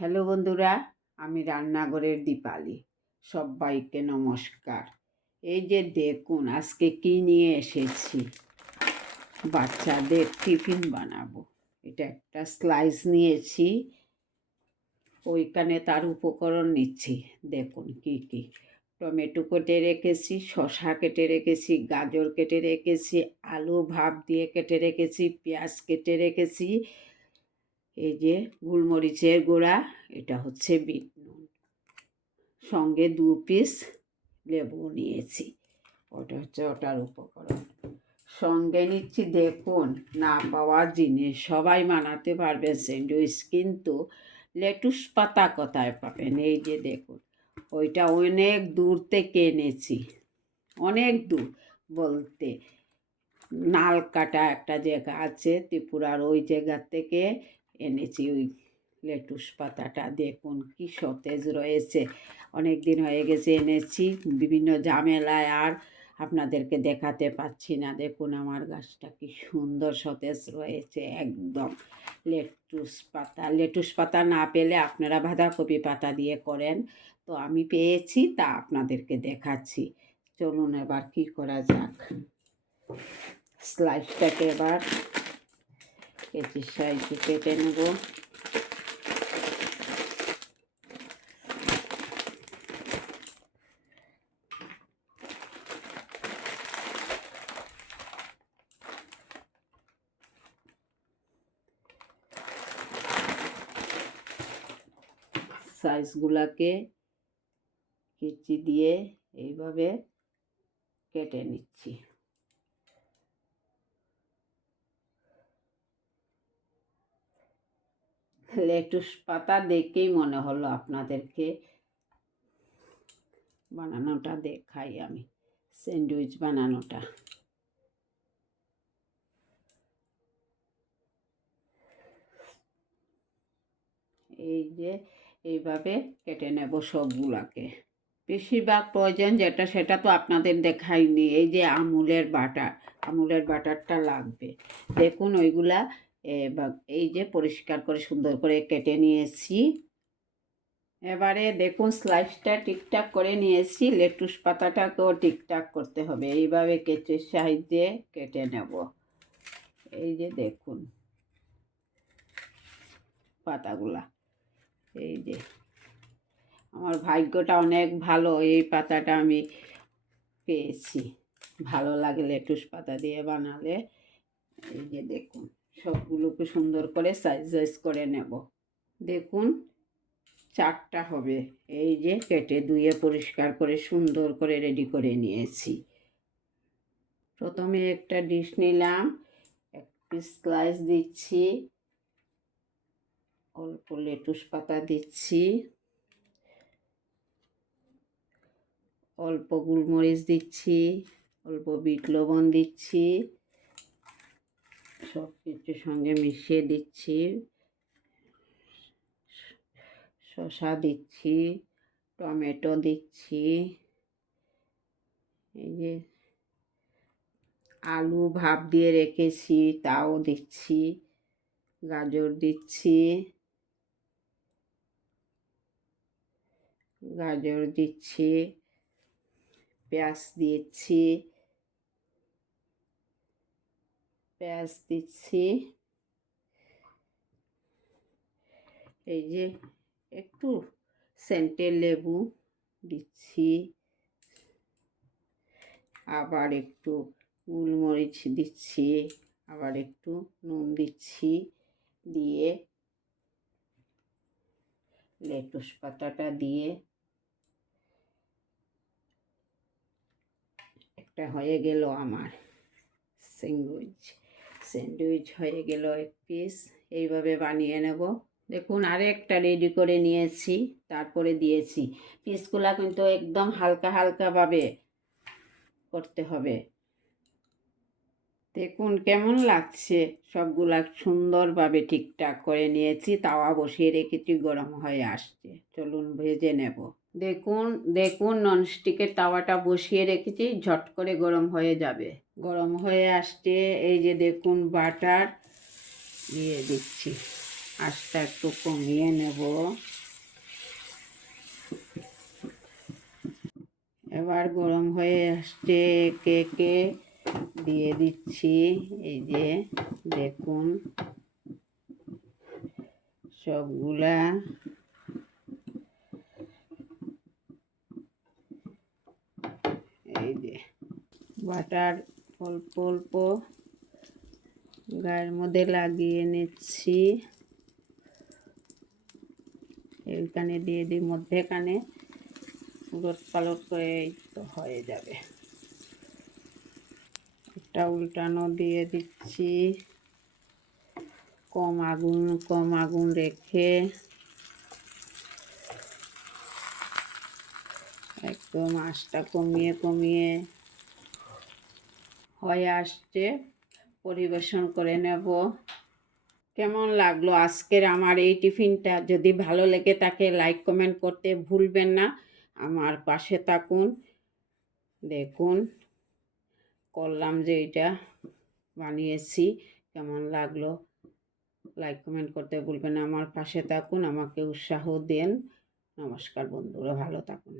Hello বন্ধুরা, আমি রান্নাঘরের দীপালি। সবাইকে নমস্কার। এই যে দেখুন আজকে কি নিয়ে এসেছি। বাচ্চাদের টিফিন বানাবো। এটা একটা স্লাইস নিয়েছি, ওইখানে তার উপকরণ নিচ্ছি। দেখুন কি কি টমেটো কেটে রেখেছি, শসা কেটে রেখেছি, গাজর কেটে রেখেছি, আলু ভাপ দিয়ে কেটে রেখেছি, পেঁয়াজ কেটে রেখেছি, এই যে গোলমরিচের গুঁড়া, এটা হচ্ছে বিট নুন, সঙ্গে 2 পিস লেবু নিয়েছি। ওটা হচ্ছে ওটার উপকরণ। সঙ্গে নিচ্ছি দেখুন না পাওয়া জিনিস, সবাই বানাতে পারবেন স্যান্ডউইচ, কিন্তু লেটুস পাতা কোথায় পাবেন? এই যে দেখুন, ওইটা অনেক দূর থেকে এনেছি। অনেক দূর বলতে নালকাটা একটা জায়গা আছে ত্রিপুরার, ওই জায়গা থেকে এনেছি ওই লেটুস পাতাটা। দেখুন কি সতেজ রয়েছে, অনেক দিন হয়ে গেছে এনেছি, বিভিন্ন ঝামেলায় আর আপনাদেরকে দেখাতে পাচ্ছি না। দেখুন আমার গাছটা কি সুন্দর সতেজ রয়েছে একদম। লেটুস পাতা না পেলে আপনারা বাঁধাকপি পাতা দিয়ে করেন, তো আমি পেয়েছি, তা আপনাদেরকে দেখাচ্ছি। চলুন এবার কি করা যাক। স্লাইসটাকে এবার কেচির সাইজে কেটে নেব। সাইজগুলাকে কেচি দিয়ে এইভাবে কেটে নিচ্ছি। লেটুস পাতা দেখেই মনে হলো আপনাদেরকে বানানোটা দেখাই আমি, স্যান্ডউইচ বানানোটা। এই যে এইভাবে কেটে নেব সবগুলাকে। বেশিরভাগ প্রয়োজন যেটা সেটা তো আপনাদের দেখাইনি, এই যে আমুলের বাটারটা লাগবে। দেখুন ওইগুলা এই যে পরিষ্কার করে সুন্দর করে কেটে নিয়েছি। এবারে দেখুন স্লাইসটা ঠিকঠাক করে নিয়েছি, লেটুস পাতাটাকেও ঠিকঠাক করতে হবে। এইভাবে কেচের সাহায্যে কেটে নেব। এই যে দেখুন পাতাগুলা, এই যে আমার ভাগ্যটা অনেক ভালো, এই পাতাটা আমি পেয়েছি। ভালো লাগে লেটুস পাতা দিয়ে বানালে। এই যে দেখুন সবগুলোকে সুন্দর করে সাইজ করে নেব। দেখুন 4টা হবে। এই যে কেটে ধুয়ে পরিষ্কার করে সুন্দর করে রেডি করে নিয়েছি। প্রথমে একটা ডিশ নিলাম, এক পিস স্লাইস দিচ্ছি, অল্প লেটুস পাতা দিচ্ছি, অল্প গোলমরিচ দিচ্ছি, অল্প বিট লবণ দিচ্ছি, সব কিছুর সঙ্গে মিশিয়ে দিচ্ছি। শসা দিচ্ছি, টমেটো দিচ্ছি, এই যে আলু ভাপ দিয়ে রেখেছি তাও দিচ্ছি, গাজর দিচ্ছি, পেঁয়াজ দিচ্ছি, এই যে একটু সেন্টের লেবু দিচ্ছি, আবার একটু গোলমরিচ দিচ্ছি, আবার একটু নুন দিচ্ছি, দিয়ে লেটুস পাতাটা দিয়ে একটা হয়ে গেল আমার স্যান্ডউইচ হয়ে গেল এক পিস। এইভাবে বানিয়ে নেব। দেখুন আরেকটা রেডি করে নিয়েছি, তারপরে দিয়েছি। পিসগুলা কিন্তু একদম হালকা হালকাভাবে করতে হবে। দেখুন কেমন লাগছে, সবগুলা সুন্দরভাবে ঠিকঠাক করে নিয়েছি। তাওয়া বসিয়ে রেখেছি, গরম হয়ে আসছে, চলুন ভেজে নেব। দেখুন ননস্টিকের তাওয়াটা বসিয়ে রেখেছি, ঝট করে গরম হয়ে যাবে। গরম হয়ে আসছে, এই যে দেখুন বাটার দিয়ে দিচ্ছি। আঁচটা একটু কমিয়ে নেব। এবার গরম হয়ে আসছে, একে একে দিয়ে দিচ্ছি। এই যে দেখুন সবগুলা এই যে বাটার অল্প অল্প গায়ের মধ্যে লাগিয়ে নিচ্ছি। এইখানে দিয়ে দিই, মধ্যেখানে উলট পালট করে তো হয়ে যাবে। এটা উল্টানো দিয়ে দিচ্ছি। কম আগুন রেখে একদম আঁচটা কমিয়ে হয়ে আসছে। পরিবেশন করে নেব। কেমন লাগলো আজকের আমার এই টিফিনটা? যদি ভালো লেগে থাকে লাইক কমেন্ট করতে ভুলবেন না। আমার পাশে থাকুন। দেখুন করলাম যে এটা বানিয়েছি, কেমন লাগলো লাইক কমেন্ট করতে ভুলবেন না। আমার পাশে থাকুন, আমাকে উৎসাহ দেন। নমস্কার বন্ধুরা, ভালো থাকুন।